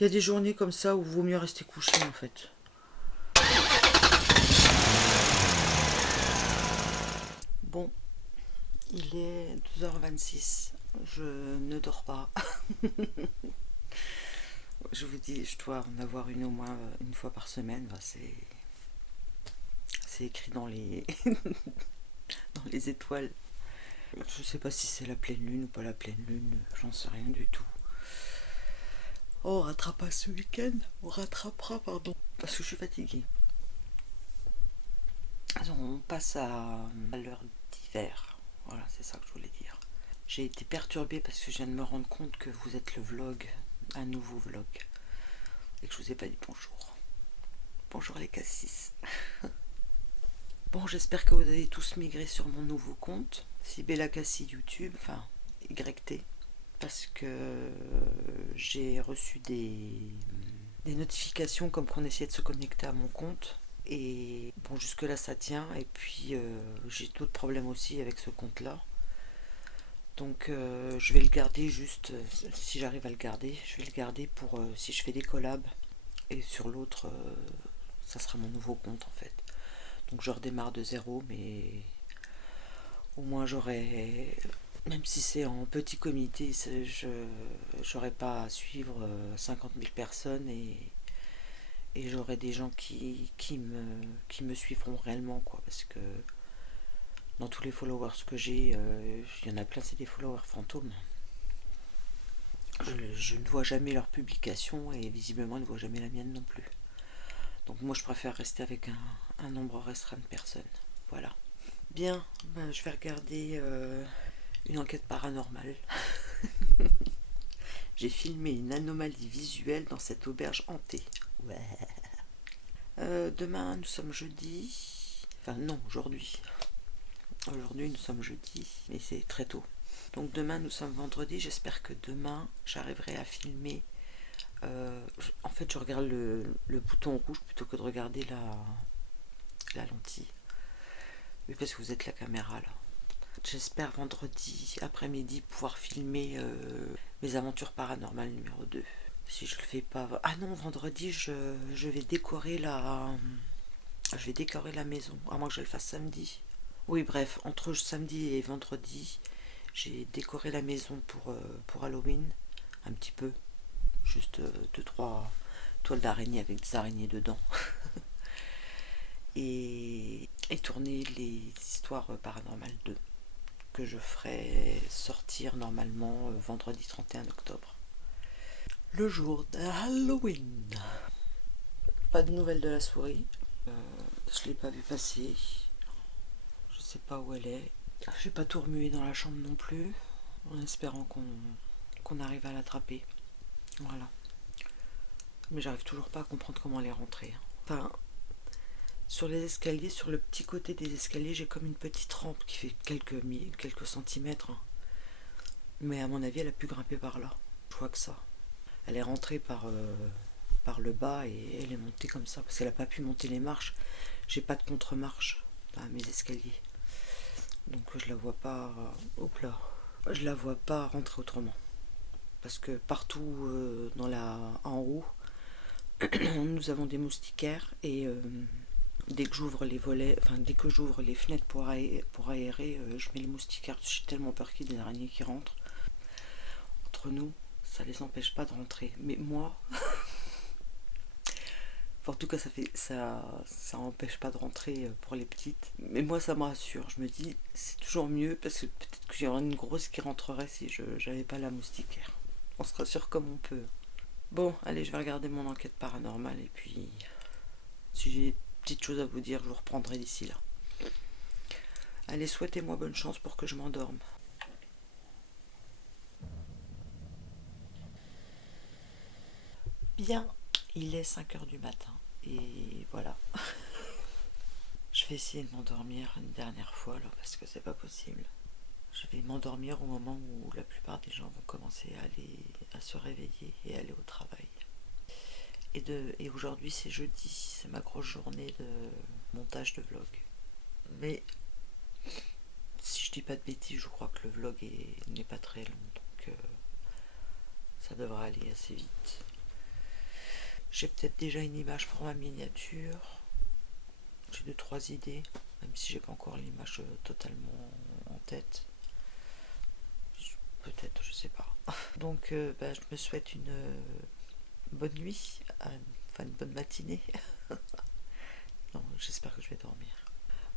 Il y a des journées comme ça où il vaut mieux rester couché en fait. Bon, il est 12h26. Je ne dors pas. Je vous dis, je dois en avoir une au moins une fois par semaine. Ben, c'est écrit dans les, dans les étoiles. Je sais pas si c'est la pleine lune ou pas la pleine lune. J'en sais rien du tout. Oh, on rattrapera ce week-end. On rattrapera, pardon. Parce que je suis fatiguée. Alors, on passe à l'heure d'hiver. Voilà, c'est ça que je voulais dire. J'ai été perturbée parce que je viens de me rendre compte que vous êtes le vlog, un nouveau vlog. Et que je vous ai pas dit bonjour. Bonjour les cassis. Bon, j'espère que vous avez tous migré sur mon nouveau compte, Sibella Cassis YouTube, enfin YT, parce que j'ai reçu des notifications comme qu'on essayait de se connecter à mon compte. Et bon, jusque là ça tient. Et puis j'ai d'autres problèmes aussi avec ce compte là. Donc je vais le garder juste, si j'arrive à le garder, je vais le garder pour si je fais des collabs. Et sur l'autre, ça sera mon nouveau compte en fait. Donc je redémarre de zéro, mais au moins j'aurai, même si c'est en petit comité, je j'aurai pas à suivre 50 000 personnes et j'aurai des gens qui me suivront réellement, quoi, parce que dans tous les followers que j'ai, il y en a plein, c'est des followers fantômes. Je ne vois jamais leurs publications et visiblement ils ne voient jamais la mienne non plus. Donc moi je préfère rester avec un nombre restreint de personnes. Voilà. Bien, ben, je vais regarder une enquête paranormale. J'ai filmé une anomalie visuelle dans cette auberge hantée. Ouais. Demain nous sommes jeudi. Enfin non, aujourd'hui. Aujourd'hui nous sommes jeudi, mais c'est très tôt. Donc demain nous sommes vendredi. J'espère que demain j'arriverai à filmer. En fait je regarde le bouton rouge plutôt que de regarder la lentille. Oui, parce que vous êtes la caméra là. J'espère vendredi après-midi pouvoir filmer mes aventures paranormales numéro 2. Si je le fais pas... Ah non, vendredi, je vais décorer je vais décorer la maison, à moins que je le fasse samedi. Oui, bref, entre samedi et vendredi, j'ai décoré la maison pour Halloween, un petit peu. Juste deux, trois toiles d'araignée avec des araignées dedans. Et tourner les histoires paranormales 2 que je ferai sortir normalement vendredi 31 octobre. Le jour de Halloween. Pas de nouvelles de la souris. Je l'ai pas vue passer. Je sais pas où elle est. J'ai pas tout remué dans la chambre non plus. En espérant qu'on arrive à l'attraper. Voilà. Mais j'arrive toujours pas à comprendre comment elle est rentrée. Enfin, sur les escaliers, sur le petit côté des escaliers, j'ai comme une petite rampe qui fait quelques centimètres. Mais à mon avis, elle a pu grimper par là. Je vois que ça. Elle est rentrée par le bas et elle est montée comme ça parce qu'elle n'a pas pu monter les marches. J'ai pas de contre-marche à mes escaliers. Donc je la vois pas. Hop là. Je la vois pas rentrer autrement. Parce que partout en haut, nous avons des moustiquaires et dès que j'ouvre les volets, enfin dès que j'ouvre les fenêtres pour aérer, je mets les moustiquaires. J'ai tellement peur qu'il y ait des araignées qui rentrent. Entre nous, ça les empêche pas de rentrer. Mais moi, en tout cas, ça empêche pas de rentrer pour les petites. Mais moi, ça me rassure. Je me dis, c'est toujours mieux parce que peut-être qu'il y aurait une grosse qui rentrerait si je j'avais pas la moustiquaire. On se rassure comme on peut. Bon, allez, je vais regarder mon enquête paranormale et puis si j'ai des petites choses à vous dire, je vous reprendrai d'ici là. Allez, souhaitez-moi bonne chance pour que je m'endorme. Bien, il est 5 heures du matin et voilà. Je vais essayer de m'endormir une dernière fois là parce que c'est pas possible. Je vais m'endormir au moment où la plupart des gens vont commencer à se réveiller et aller au travail. Et aujourd'hui c'est jeudi, c'est ma grosse journée de montage de vlog. Mais si je dis pas de bêtises, je crois que le vlog n'est pas très long, donc ça devrait aller assez vite. J'ai peut-être déjà une image pour ma miniature. J'ai 2-3 idées, même si j'ai pas encore l'image totalement en tête. Peut-être, je sais pas. Donc je me souhaite une bonne nuit, enfin une bonne matinée. Non, j'espère que je vais dormir.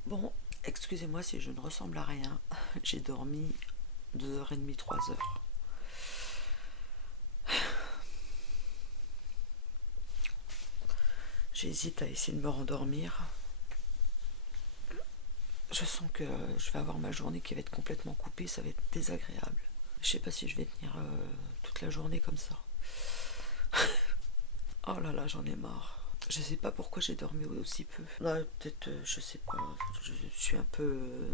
Bon, excusez-moi si je ne ressemble à rien. J'ai dormi 2h30, 3 heures. J'hésite à essayer de me rendormir. Je sens que je vais avoir ma journée qui va être complètement coupée, ça va être désagréable. Je sais pas si je vais tenir toute la journée comme ça. Oh là là, j'en ai marre. Je sais pas pourquoi j'ai dormi aussi peu. Là, peut-être, je sais pas. Je suis un peu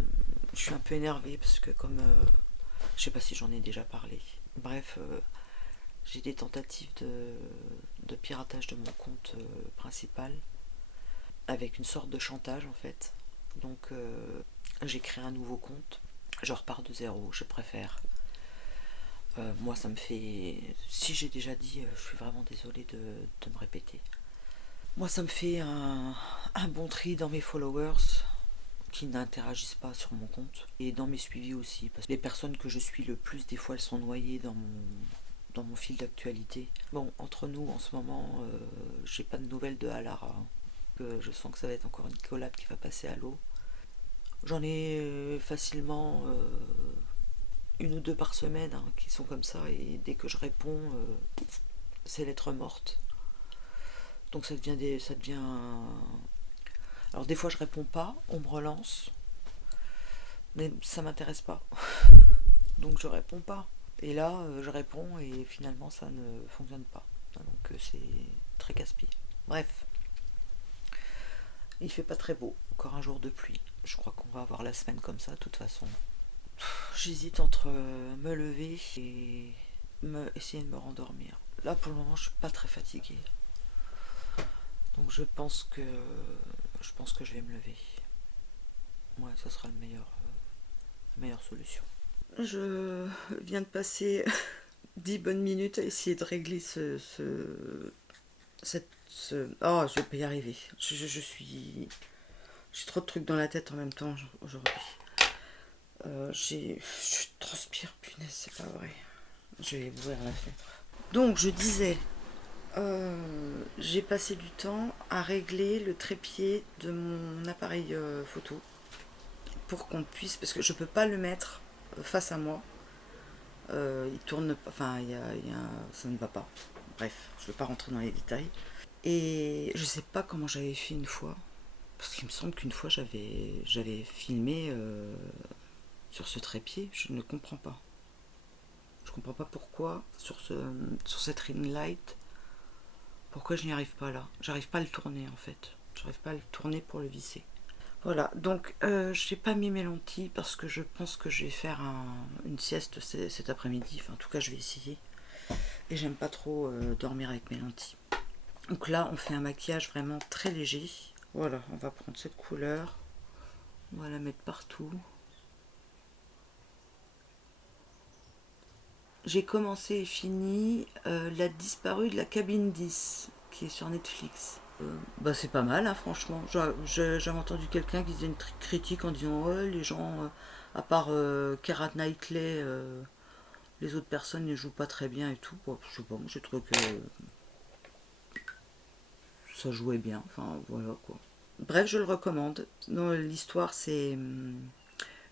énervée parce que comme, je sais pas si j'en ai déjà parlé. Bref, j'ai des tentatives de piratage de mon compte principal avec une sorte de chantage en fait. Donc, j'ai créé un nouveau compte. Je repars de zéro. Je préfère. Moi, ça me fait. Si j'ai déjà dit, je suis vraiment désolée de me répéter. Moi, ça me fait un bon tri dans mes followers qui n'interagissent pas sur mon compte et dans mes suivis aussi. Parce que les personnes que je suis le plus, des fois, elles sont noyées dans mon fil d'actualité. Bon, entre nous, en ce moment, j'ai pas de nouvelles de Alara. Je sens que ça va être encore une collab qui va passer à l'eau. J'en ai facilement une ou deux par semaine qui sont comme ça et dès que je réponds, c'est lettres mortes. Donc ça devient. Alors des fois je réponds pas, on me relance, mais ça m'intéresse pas. Donc je réponds pas. Et là je réponds et finalement ça ne fonctionne pas. Donc c'est très casse-pied. Bref, il fait pas très beau. Encore un jour de pluie. Je crois qu'on va avoir la semaine comme ça de toute façon. J'hésite entre me lever et essayer de me rendormir. Là pour le moment je suis pas très fatiguée. Donc je pense que je vais me lever. Ouais, ça sera la meilleure solution. Je viens de passer 10 bonnes minutes à essayer de régler Oh, je vais pas y arriver. J'ai trop de trucs dans la tête en même temps aujourd'hui. Je transpire, punaise, c'est pas vrai. Je vais ouvrir la fenêtre. Donc, je disais, j'ai passé du temps à régler le trépied de mon appareil photo pour qu'on puisse, parce que je peux pas le mettre face à moi. Il tourne pas, enfin, ça ne va pas. Bref, je ne vais pas rentrer dans les détails. Et je sais pas comment j'avais fait une fois, parce qu'il me semble qu'une fois j'avais filmé sur ce trépied. Je ne comprends pas. Je comprends pas pourquoi sur cette ring light, pourquoi je n'y arrive pas là. J'arrive pas à le tourner en fait. J'arrive pas à le tourner pour le visser. Voilà, donc je n'ai pas mis mes lentilles parce que je pense que je vais faire une sieste cet après-midi. Enfin, en tout cas, je vais essayer. Et j'aime pas trop dormir avec mes lentilles. Donc là, on fait un maquillage vraiment très léger. Voilà, on va prendre cette couleur. On va la mettre partout. J'ai commencé et fini La disparue de la cabine 10, qui est sur Netflix. C'est pas mal, hein, franchement. J'avais entendu quelqu'un qui faisait une critique en disant ouais, les gens, à part Keira Knightley, les autres personnes ne jouent pas très bien et tout. Bon, je sais pas, moi j'ai trouvé que ça jouait bien. Enfin, voilà quoi. Bref, je le recommande. L'histoire, c'est une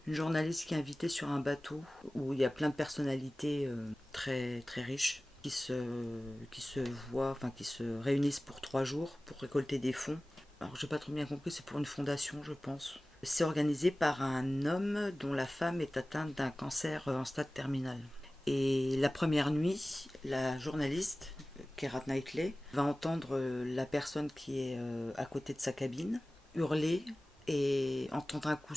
journaliste qui est invitée sur un bateau où il y a plein de personnalités très, très riches qui se voient, enfin qui se réunissent pour 3 jours pour récolter des fonds. Alors j'ai pas trop bien compris, c'est pour une fondation je pense. C'est organisé par un homme dont la femme est atteinte d'un cancer en stade terminal. Et la première nuit, la journaliste, Keira Knightley, va entendre la personne qui est à côté de sa cabine hurler et entendre un coup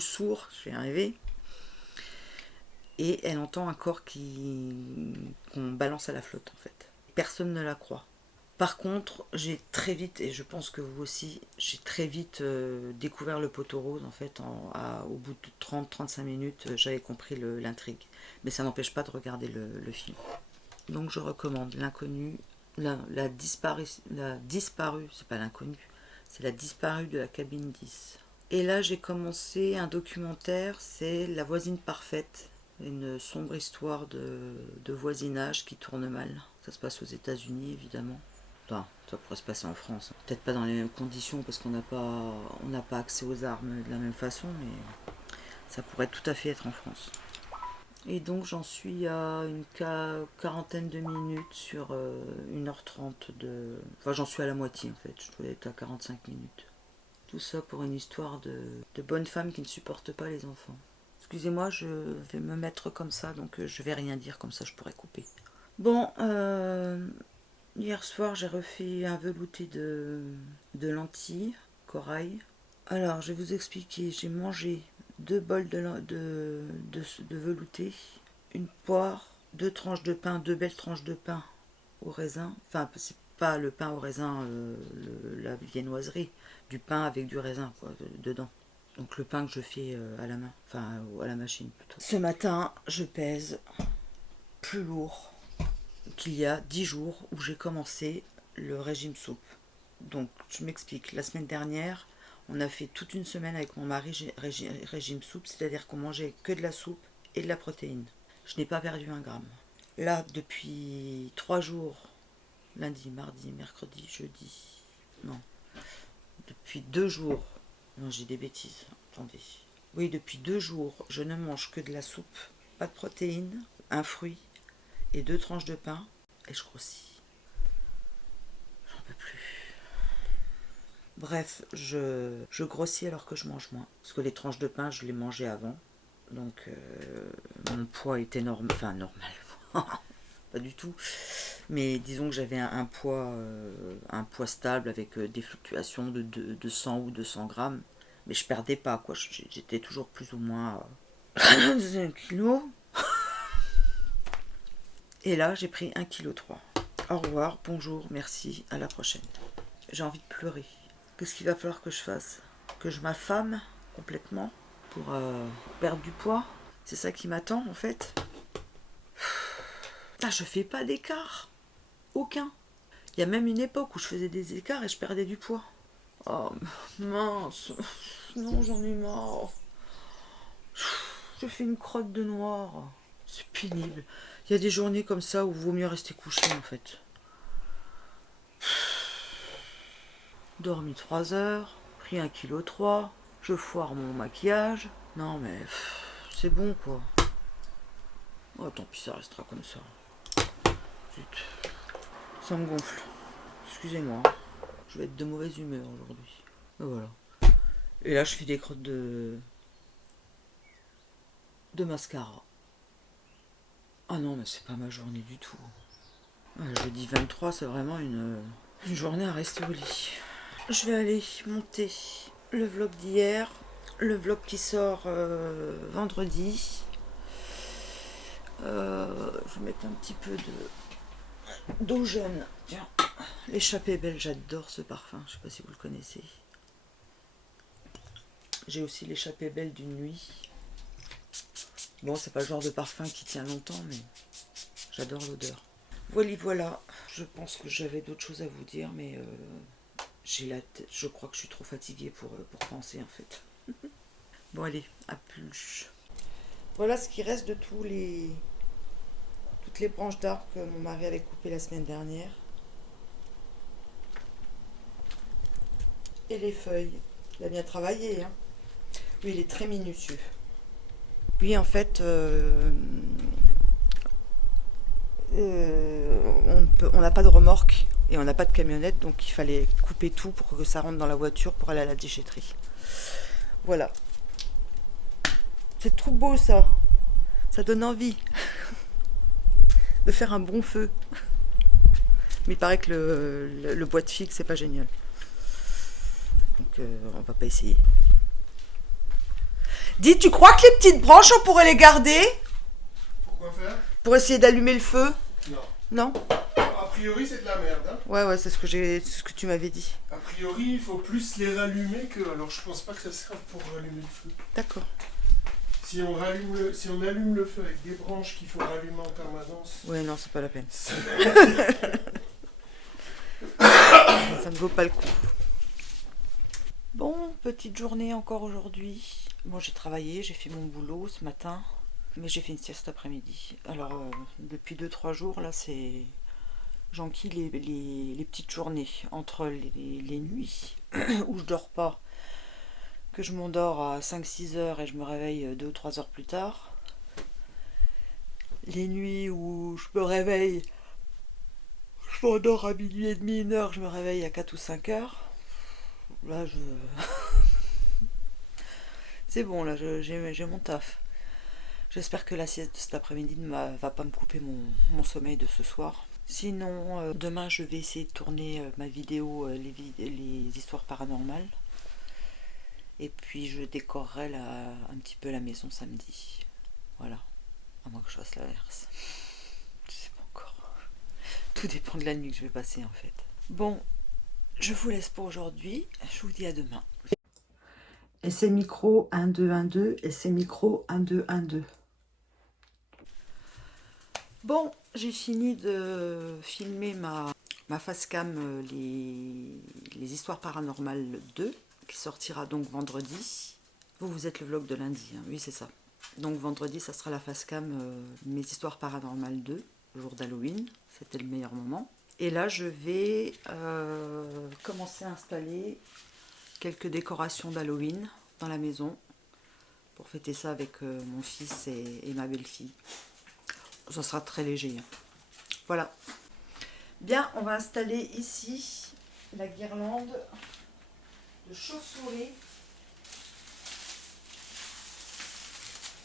sourd, je vais y arriver, et elle entend un corps qu'on balance à la flotte en fait. Personne ne la croit. Par contre, j'ai très vite, et je pense que vous aussi, j'ai très vite découvert le poteau rose. En fait, au bout de 30-35 minutes, j'avais compris l'intrigue. Mais ça n'empêche pas de regarder le film. Donc je recommande L'inconnu, la disparue, c'est pas l'inconnu, c'est la disparue de la cabine 10. Et là, j'ai commencé un documentaire, c'est La voisine parfaite, une sombre histoire de voisinage qui tourne mal. Ça se passe aux États-Unis, évidemment. Enfin, ça pourrait se passer en France. Peut-être pas dans les mêmes conditions parce qu'on n'a pas accès aux armes de la même façon, mais ça pourrait tout à fait être en France. Et donc j'en suis à une quarantaine de minutes sur 1h30 de... Enfin j'en suis à la moitié en fait, je dois être à 45 minutes. Tout ça pour une histoire de bonne femme qui ne supporte pas les enfants. Excusez-moi, je vais me mettre comme ça, donc je vais rien dire, comme ça je pourrais couper. Bon, hier soir j'ai refait un velouté de lentilles, corail. Alors je vais vous expliquer, j'ai mangé 2 bols de velouté, une poire, 2 tranches de pain, 2 belles tranches de pain au raisin. Enfin, c'est pas le pain au raisin, la viennoiserie, du pain avec du raisin quoi, dedans. Donc le pain que je fais à la main, enfin à la machine plutôt. Ce matin, je pèse plus lourd qu'il y a 10 jours où j'ai commencé le régime soupe. Donc je m'explique, la semaine dernière, on a fait toute une semaine avec mon mari régime soupe, c'est-à-dire qu'on mangeait que de la soupe et de la protéine. Je n'ai pas perdu 1 gramme. Là, depuis 3 jours, lundi, mardi, mercredi, jeudi, non, depuis 2 jours, non j'ai des bêtises, attendez. Oui, depuis 2 jours, je ne mange que de la soupe, pas de protéines, un fruit et 2 tranches de pain, et je grossis. J'en peux plus. Bref, je grossis alors que je mange moins. Parce que les tranches de pain, je les mangeais avant. Donc, mon poids était normal. Enfin, normal. Pas du tout. Mais disons que j'avais un poids stable avec des fluctuations de 100 ou 200 grammes. Mais je perdais pas, quoi. J'étais toujours plus ou moins 1 kg. Et là, j'ai pris 1,3 kg. Au revoir, bonjour, merci, à la prochaine. J'ai envie de pleurer. Qu'est-ce qu'il va falloir que je fasse? Que je m'affame complètement pour perdre du poids? C'est ça qui m'attend en fait. Ah, je fais pas d'écart. Aucun. Il y a même une époque où je faisais des écarts et je perdais du poids. Oh mince. Non, j'en ai marre. Je fais une crotte de noir. C'est pénible. Il y a des journées comme ça où il vaut mieux rester couché en fait. Dormi 3 heures, pris 1,3 kg, je foire mon maquillage. Non mais c'est bon quoi. Oh tant pis, ça restera comme ça. Zut. Ça me gonfle. Excusez-moi. Je vais être de mauvaise humeur aujourd'hui. Et voilà. Et là je fais des crottes de mascara. Ah non mais c'est pas ma journée du tout. Jeudi 23 c'est vraiment une journée à rester au lit. Je vais aller monter le vlog d'hier, le vlog qui sort vendredi. Je vais mettre un petit peu d'eau jaune. Tiens, l'échappée belle, j'adore ce parfum, je sais pas si vous le connaissez. J'ai aussi l'échappée belle d'une nuit. Bon, c'est pas le genre de parfum qui tient longtemps, mais j'adore l'odeur. Voilà, je pense que j'avais d'autres choses à vous dire, mais j'ai la tête, je crois que je suis trop fatiguée pour penser en fait. Bon allez, à plus. Voilà ce qui reste de toutes les branches d'arbres que mon mari avait coupées la semaine dernière. Et les feuilles. Il a bien travaillé, hein. Oui, il est très minutieux. Oui, en fait, on n'a pas de remorque et on n'a pas de camionnette, donc il fallait couper tout pour que ça rentre dans la voiture pour aller à la déchetterie. Voilà. C'est trop beau ça. Ça donne envie de faire un bon feu. Mais il paraît que le bois de figue, c'est pas génial. Donc on va pas essayer. Dis, tu crois que les petites branches, on pourrait les garder? Pourquoi faire? Pour essayer d'allumer le feu? Non. Non? A priori, c'est de la merde. Hein. Ouais, c'est ce que tu m'avais dit. A priori, il faut plus les rallumer que. Alors, je pense pas que ça serve pour rallumer le feu. D'accord. Si on allume le feu avec des branches qu'il faut rallumer en permanence. Ouais, non, c'est pas la peine. Ça Ça ne vaut pas le coup. Bon, petite journée encore aujourd'hui. Bon, j'ai travaillé, j'ai fait mon boulot ce matin, mais j'ai fait une sieste cet après-midi. Alors, depuis 2-3 jours, là, j'enquille les petites journées entre les nuits où je dors pas, que je m'endors à 5-6 heures et je me réveille 2 ou 3 heures plus tard. Les nuits où je me réveille, je m'endors à minuit et demi, 1 heure, je me réveille à 4 ou 5 heures. Là, c'est bon, là, j'ai mon taf. J'espère que la sieste de cet après-midi ne va pas me couper mon sommeil de ce soir. Sinon, demain, je vais essayer de tourner ma vidéo, les histoires paranormales. Et puis, je décorerai un petit peu la maison samedi. Voilà. À moins que je fasse l'inverse. Je sais pas encore. Tout dépend de la nuit que je vais passer, en fait. Bon, je vous laisse pour aujourd'hui. Je vous dis à demain. Essai micro 1, 2, 1, 2. Essai micro 1, 2, 1, 2. Bon, j'ai fini de filmer ma facecam, les histoires paranormales 2, qui sortira donc vendredi. Vous êtes le vlog de lundi, hein. Oui, c'est ça. Donc vendredi, ça sera la facecam mes histoires paranormales 2, jour d'Halloween. C'était le meilleur moment. Et là, je vais commencer à installer quelques décorations d'Halloween dans la maison pour fêter ça avec mon fils et ma belle-fille. Ça sera très léger. Hein. Voilà. Bien, on va installer ici la guirlande de chauve-souris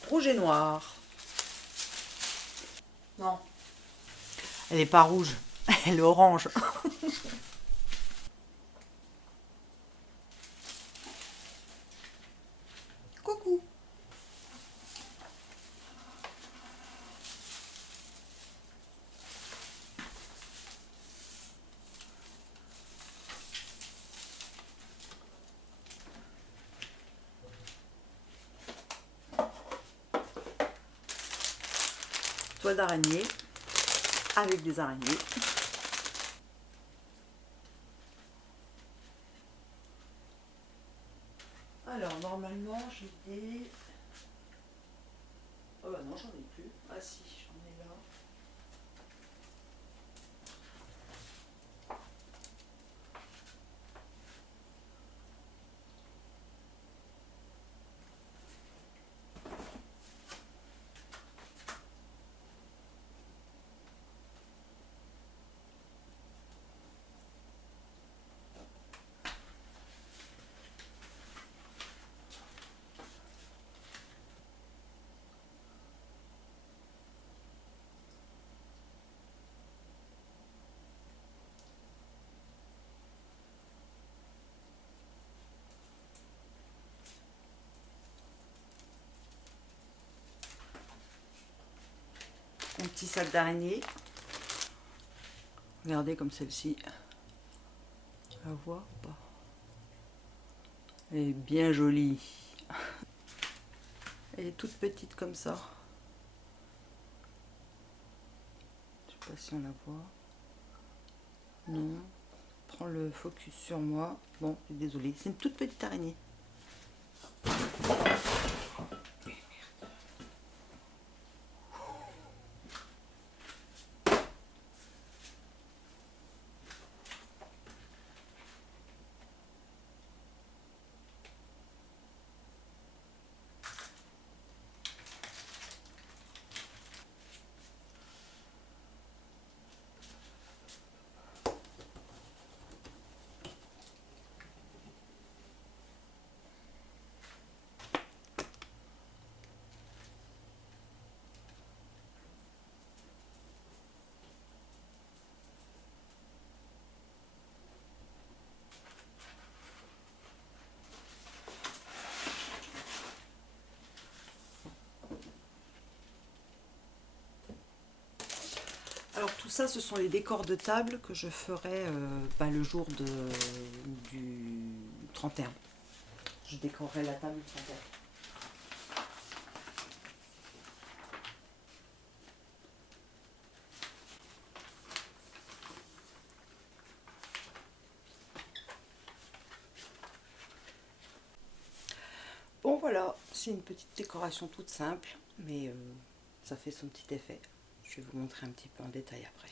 rouge et noir. Non. Elle n'est pas rouge, elle est orange. Coucou. Toile d'araignée avec des araignées. Alors, normalement, j'ai des... Oh bah non, j'en ai plus. Ah si, j'en ai là. Mon petit sac d'araignée. Regardez comme celle-ci. La voix ou pas? Elle est bien jolie. Elle est toute petite comme ça. Je sais pas si on la voit. Non. Prends le focus sur moi. Bon, désolée. C'est une toute petite araignée. Alors tout ça, ce sont les décors de table que je ferai le jour du 31. Je décorerai la table du 31. Bon voilà, c'est une petite décoration toute simple, mais ça fait son petit effet. Je vais vous montrer un petit peu en détail après.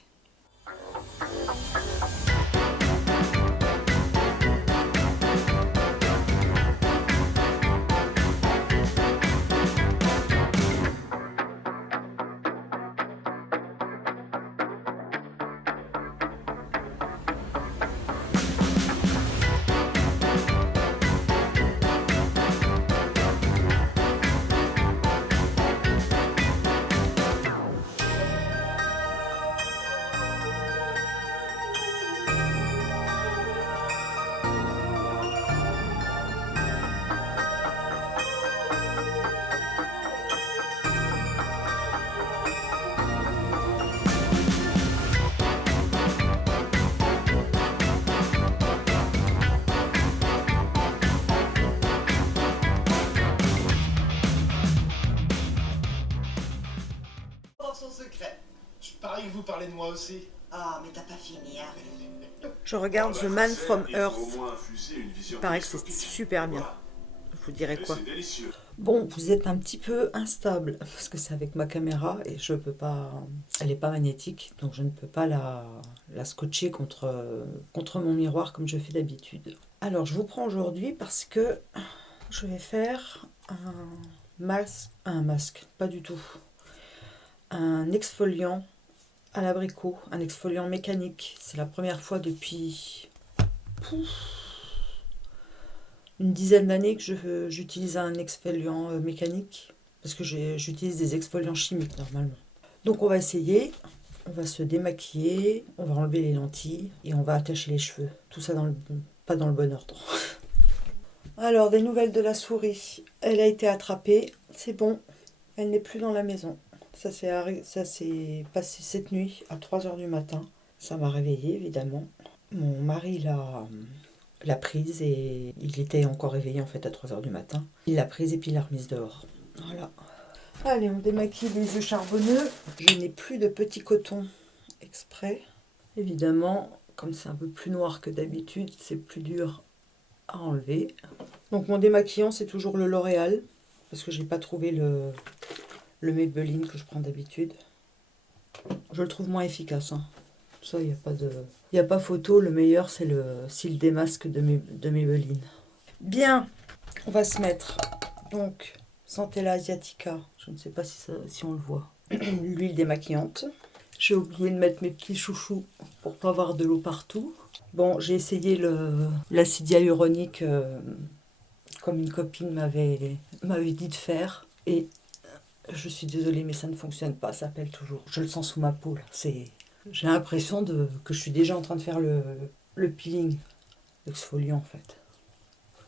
Son secret. Je parie que vous parlez de moi aussi. Ah, mais t'as pas fini, arrête. Je regarde The Man from Earth. Il Il paraît que c'est super bien. Je vous dirai quoi. C'est délicieux. Bon, vous êtes un petit peu instable parce que c'est avec ma caméra et je peux pas. Elle n'est pas magnétique, donc je ne peux pas la scotcher contre mon miroir comme je fais d'habitude. Alors, je vous prends aujourd'hui parce que je vais faire un masque, pas du tout. Un exfoliant à l'abricot, un exfoliant mécanique. C'est la première fois depuis une dizaine d'années que j'utilise un exfoliant mécanique, parce que j'utilise des exfoliants chimiques normalement. Donc on va essayer, on va se démaquiller, on va enlever les lentilles et on va attacher les cheveux. Tout ça pas dans le bon ordre. Alors, des nouvelles de la souris. Elle a été attrapée, c'est bon, elle n'est plus dans la maison. Ça s'est passé cette nuit à 3h du matin. Ça m'a réveillée, évidemment. Mon mari l'a prise et il était encore réveillé en fait à 3h du matin. Il l'a prise et puis il l'a remise dehors. Voilà. Allez, on démaquille les yeux charbonneux. Je n'ai plus de petit coton exprès. Évidemment, comme c'est un peu plus noir que d'habitude, c'est plus dur à enlever. Donc mon démaquillant, c'est toujours le L'Oréal, parce que j'ai pas trouvé le Maybelline que je prends d'habitude. Je le trouve moins efficace. Hein. Ça, il n'y a pas photo. Le meilleur, c'est le Cils Démasque de Maybelline. Bien, on va se mettre donc Centella Asiatica. Je ne sais pas si on le voit. L'huile démaquillante. J'ai oublié de mettre mes petits chouchous pour pas avoir de l'eau partout. Bon, j'ai essayé l'acide hyaluronique comme une copine m'avait dit de faire. Et je suis désolée, mais ça ne fonctionne pas, ça pèle toujours. Je le sens sous ma peau, là. J'ai l'impression que je suis déjà en train de faire le peeling, l'exfoliant en fait.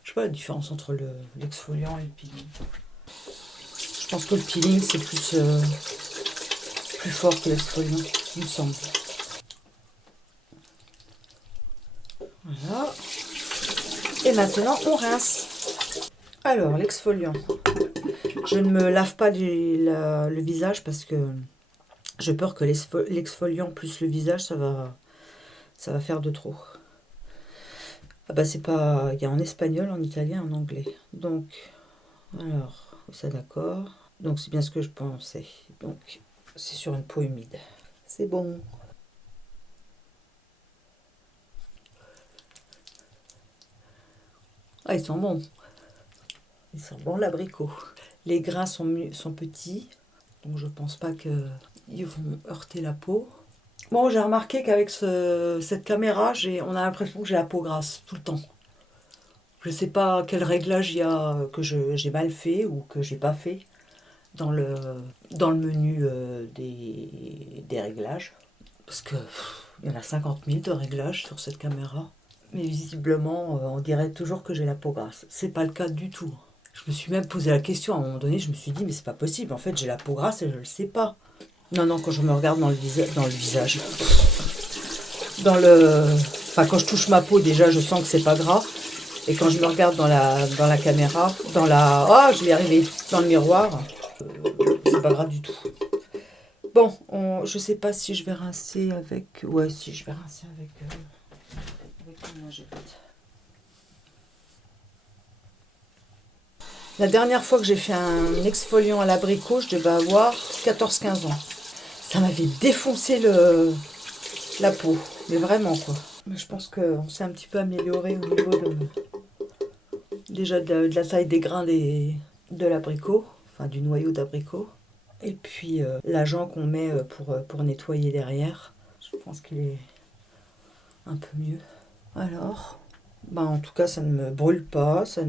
Je sais pas la différence entre l'exfoliant et le peeling. Je pense que le peeling c'est plus fort que l'exfoliant, il me semble. Voilà. Et maintenant on rince. Alors l'exfoliant. Je ne me lave pas le visage parce que j'ai peur que l'exfoliant plus le visage, ça va faire de trop. Ah bah c'est pas... Il y a en espagnol, en italien, en anglais. Donc, alors, ça d'accord. Donc c'est bien ce que je pensais. Donc, c'est sur une peau humide. C'est bon. Ah, ils sont bons. Ils sont bons l'abricot. Les grains sont petits, donc je pense pas qu'ils vont heurter la peau. Bon, j'ai remarqué qu'avec cette caméra, on a l'impression que j'ai la peau grasse tout le temps. Je sais pas quel réglage il y a que j'ai mal fait ou que j'ai pas fait dans le menu des réglages. Parce que il y en a 50 000 de réglages sur cette caméra. Mais visiblement, on dirait toujours que j'ai la peau grasse. C'est pas le cas du tout. Je me suis même posé la question à un moment donné, je me suis dit, mais c'est pas possible, en fait j'ai la peau grasse et je le sais pas. Non, non, quand je me regarde dans le visage. Enfin, quand je touche ma peau, déjà, je sens que c'est pas gras. Et quand je me regarde dans la caméra, oh, je vais y arriver, dans le miroir, c'est pas grave du tout. Bon, je sais pas si je vais rincer avec... Ouais, si, je vais rincer avec une lingette. La dernière fois que j'ai fait un exfoliant à l'abricot, je devais avoir 14-15 ans. Ça m'avait défoncé la peau, mais vraiment, quoi. Mais je pense qu'on s'est un petit peu amélioré au niveau déjà de la taille des grains de l'abricot, enfin du noyau d'abricot. Et puis l'agent qu'on met pour nettoyer derrière, je pense qu'il est un peu mieux. Alors, en tout cas ça ne me brûle pas, ça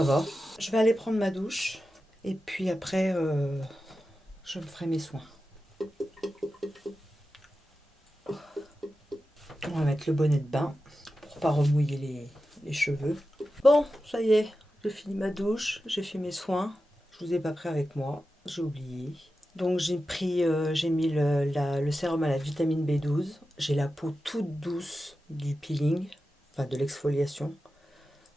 va. Je vais aller prendre ma douche et puis après je me ferai mes soins. On va mettre le bonnet de bain pour pas remouiller les cheveux. Bon, ça y est, j'ai fini ma douche, j'ai fait mes soins. Je vous ai pas pris avec moi, j'ai oublié. Donc j'ai mis le sérum à la vitamine B12. J'ai la peau toute douce du peeling, enfin de l'exfoliation.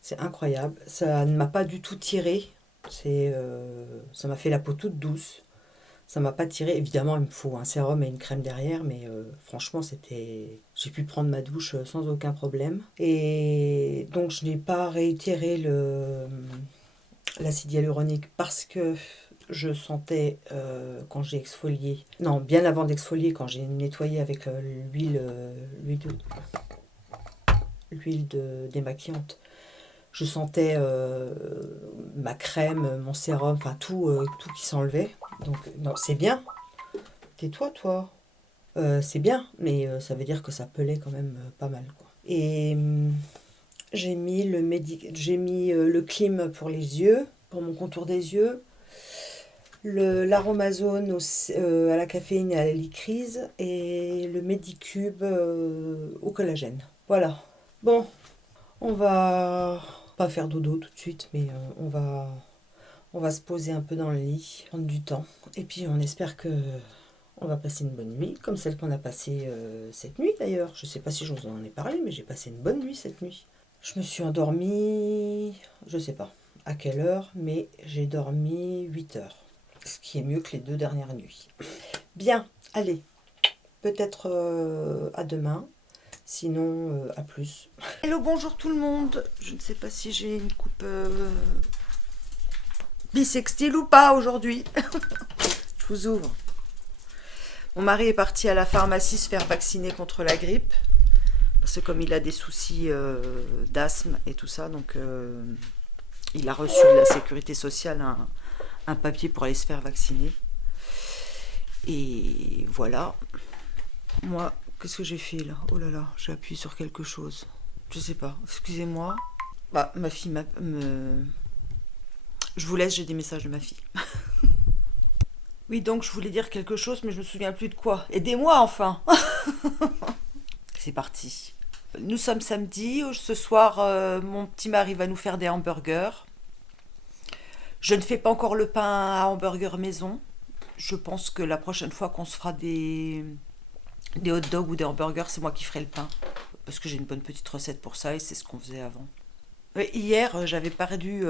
C'est incroyable. Ça ne m'a pas du tout tiré. Ça m'a fait la peau toute douce. Ça m'a pas tiré. Évidemment, il me faut un sérum et une crème derrière, mais franchement, j'ai pu prendre ma douche sans aucun problème. Et donc, je n'ai pas réitéré l'acide hyaluronique parce que je sentais quand j'ai exfolié, non, bien avant d'exfolier, quand j'ai nettoyé avec l'huile démaquillante, je sentais ma crème, mon sérum, enfin tout qui s'enlevait. Donc non, c'est bien. Tais-toi, toi. C'est bien, mais ça veut dire que ça pelait quand même pas mal, quoi. Et j'ai mis le Klim pour les yeux, pour mon contour des yeux. L'aromazone à la caféine et à la lycryse. Et le Medicube au collagène. Voilà. Bon, on va pas faire dodo tout de suite, mais on va se poser un peu dans le lit, prendre du temps. Et puis on espère que on va passer une bonne nuit, comme celle qu'on a passée cette nuit d'ailleurs. Je sais pas si je vous en ai parlé, mais j'ai passé une bonne nuit cette nuit. Je me suis endormie, je sais pas à quelle heure, mais j'ai dormi 8 heures. Ce qui est mieux que les 2 dernières nuits. Bien, allez, peut-être à demain. Sinon, à plus. Hello, bonjour tout le monde. Je ne sais pas si j'ai une coupe bisextile ou pas aujourd'hui. Je vous ouvre. Mon mari est parti à la pharmacie se faire vacciner contre la grippe. Parce que comme il a des soucis d'asthme et tout ça, donc il a reçu de la sécurité sociale un papier pour aller se faire vacciner. Et voilà. Moi, qu'est-ce que j'ai fait là? Oh là là, j'ai appuyé sur quelque chose. Je sais pas, excusez-moi. Ma fille Je vous laisse, j'ai des messages de ma fille. Oui, donc je voulais dire quelque chose, mais je me souviens plus de quoi. Aidez-moi enfin. C'est parti. Nous sommes samedi. Ce soir, mon petit mari va nous faire des hamburgers. Je ne fais pas encore le pain à hamburger maison. Je pense que la prochaine fois qu'on se fera des hot dogs ou des hamburgers, c'est moi qui ferai le pain. Parce que j'ai une bonne petite recette pour ça et c'est ce qu'on faisait avant. Hier, j'avais perdu...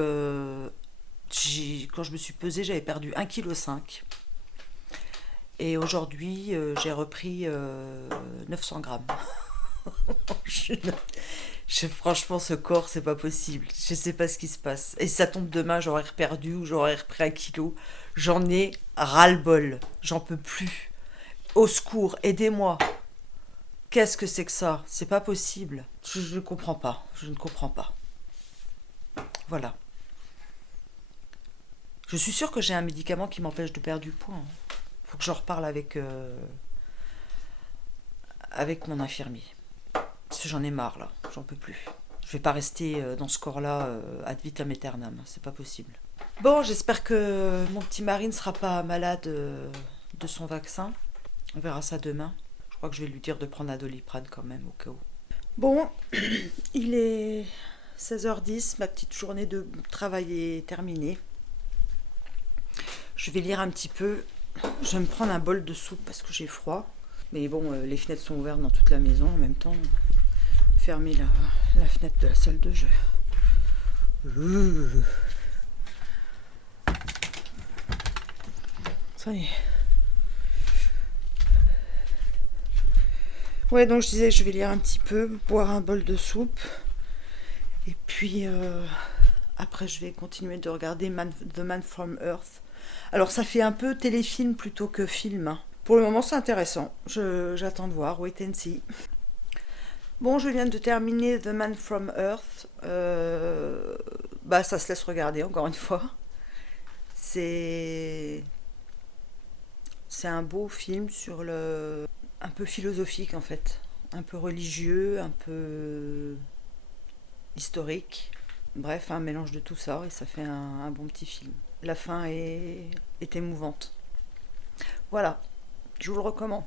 quand je me suis pesée, j'avais perdu 1,5 kg. Et aujourd'hui, j'ai repris 900 grammes. Franchement, ce corps, c'est pas possible. Je sais pas ce qui se passe. Et si ça tombe demain, j'aurais perdu ou j'aurais repris 1 kilo. J'en ai ras-le-bol. J'en peux plus. Au secours, aidez-moi. Qu'est-ce que c'est que ça? C'est pas possible. Je ne comprends pas. Je ne comprends pas. Voilà. Je suis sûre que j'ai un médicament qui m'empêche de perdre du poids. Faut que j'en reparle avec mon infirmier. Parce que j'en ai marre là, j'en peux plus. Je vais pas rester dans ce corps-là ad vitam aeternam, c'est pas possible. Bon, j'espère que mon petit mari ne sera pas malade de son vaccin. On verra ça demain. Je crois que je vais lui dire de prendre un Doliprane quand même au cas où. Bon, il est 16h10, ma petite journée de travail est terminée. Je vais lire un petit peu Je vais me prendre un bol de soupe parce que j'ai froid. Mais bon, les fenêtres sont ouvertes dans toute la maison. En même temps, fermer la fenêtre de la salle de jeu. Ça y est. Ouais, donc je disais, je vais lire un petit peu, boire un bol de soupe. Et puis, après, je vais continuer de regarder The Man from Earth. Alors, ça fait un peu téléfilm plutôt que film, hein. Pour le moment, c'est intéressant. J'attends de voir. Wait and see. Bon, je viens de terminer The Man from Earth. Ça se laisse regarder, encore une fois. C'est un beau film sur un peu philosophique, en fait. Un peu religieux, un peu historique. Bref, un mélange de tout ça, et ça fait un bon petit film. La fin est émouvante. Voilà, je vous le recommande.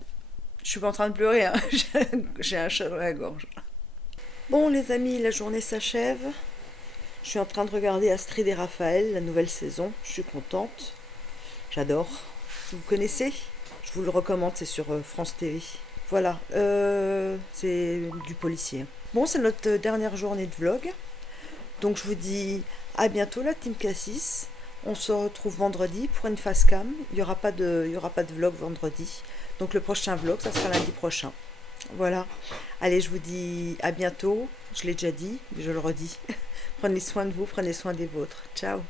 Je suis pas en train de pleurer, hein. J'ai un chat dans la gorge. Bon les amis, la journée s'achève. Je suis en train de regarder Astrid et Raphaël, la nouvelle saison. Je suis contente. J'adore. Vous connaissez ? Je vous le recommande, c'est sur France TV. Voilà, c'est du policier. Bon, c'est notre dernière journée de vlog. Donc je vous dis à bientôt la Team Cassis. On se retrouve vendredi pour une face cam. Il y aura pas de vlog vendredi. Donc le prochain vlog, ça sera lundi prochain. Voilà. Allez, je vous dis à bientôt. Je l'ai déjà dit, mais je le redis. Prenez soin de vous, prenez soin des vôtres. Ciao.